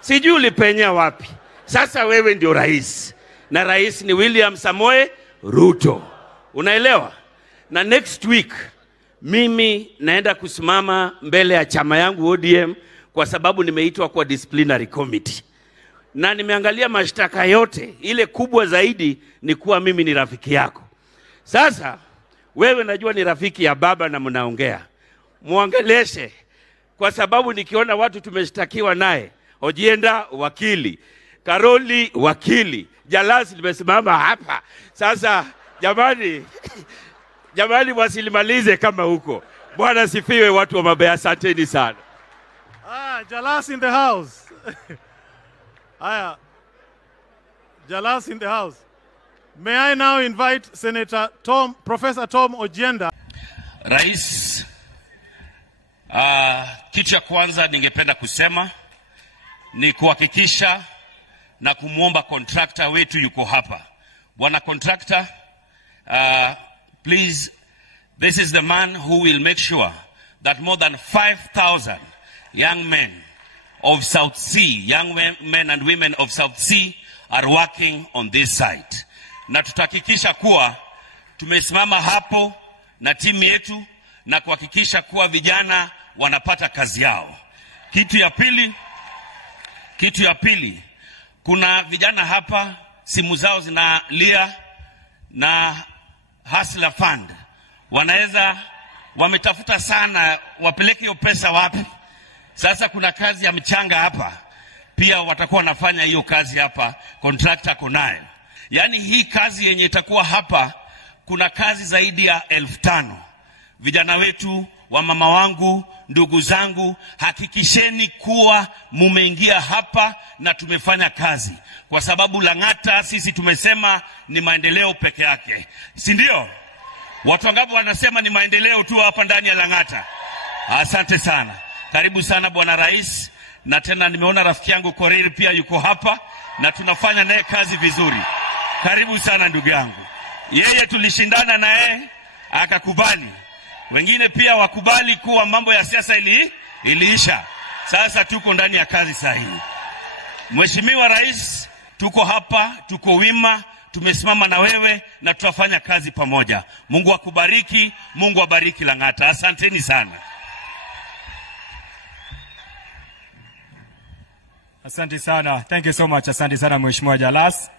Sijui ulipenya wapi. Sasa wewe ndio rais. Na rais ni William Samoei Ruto. Unaelewa? Na next week mimi naenda kusimama mbele ya chama yangu ODM kwa sababu nimeitwa kwa disciplinary committee. Na nimeangalia mashtaka yote, ile kubwa zaidi ni kuwa mimi ni rafiki yako. Sasa wewe najua ni rafiki ya baba na mnaongea. Muongeleshe kwa sababu nikiona watu tumeshtakiwa naye, Ojienda wakili, Karoli wakili, Jalasi limesimama hapa. Sasa jamani jamani wasilimalize kama huko. Bwana sifiwe watu wa Mabea, asanteni sana. Jalas in the house. Jalas in the house. May I now invite Professor Tom Ojienda. Rais, kitu ya kwanza ningependa kusema ni kuhakikisha na kumuomba contractor wetu yuko hapa. Bwana contractor, please, this is the man who will make sure that more than 5,000 young men of South Sea, young men and women of South Sea are working on this site. Na tutahakikisha kuwa tumesimama hapo na timu yetu na kuhakikisha kuwa vijana wanapata kazi yao. Kitu ya pili, kuna vijana hapa simu zao zinalia na Hustler Fund. Wametafuta sana wapeleke hiyo pesa wapi. Sasa kuna kazi ya mchanga hapa. Pia watakuwa wanafanya hiyo kazi hapa, contractor konayo. Yaani hii kazi yenye itakuwa hapa, kuna kazi zaidi ya 5,000. Vijana wetu, wa mama wangu, ndugu zangu, hakikisheni kuwa mumeingia hapa na tumefanya kazi. Kwa sababu Lang'ata sisi tumesema ni maendeleo peke yake. Si ndio? Watu wangapi wanasema ni maendeleo tu hapa ndani ya Lang'ata? Asante sana. Karibu sana Bwana Rais. Na tena nimeona rafiki yangu Korir pia yuko hapa na tunafanya naye kazi vizuri. Karibu sana ndugu yangu. Yeye tulishindana na yeye akakubali. Wengine pia wakubali kuwa mambo ya siasa iliisha. Sasa tuko ndani ya kazi sahihi. Mheshimiwa Rais, tuko hapa, tuko wima, tumesimama na wewe na tutafanya kazi pamoja. Mungu akubariki, Mungu abariki Lang'ata. Asanteni sana. Asante sana. Thank you so much. Asante sana Mheshimiwa Jalas.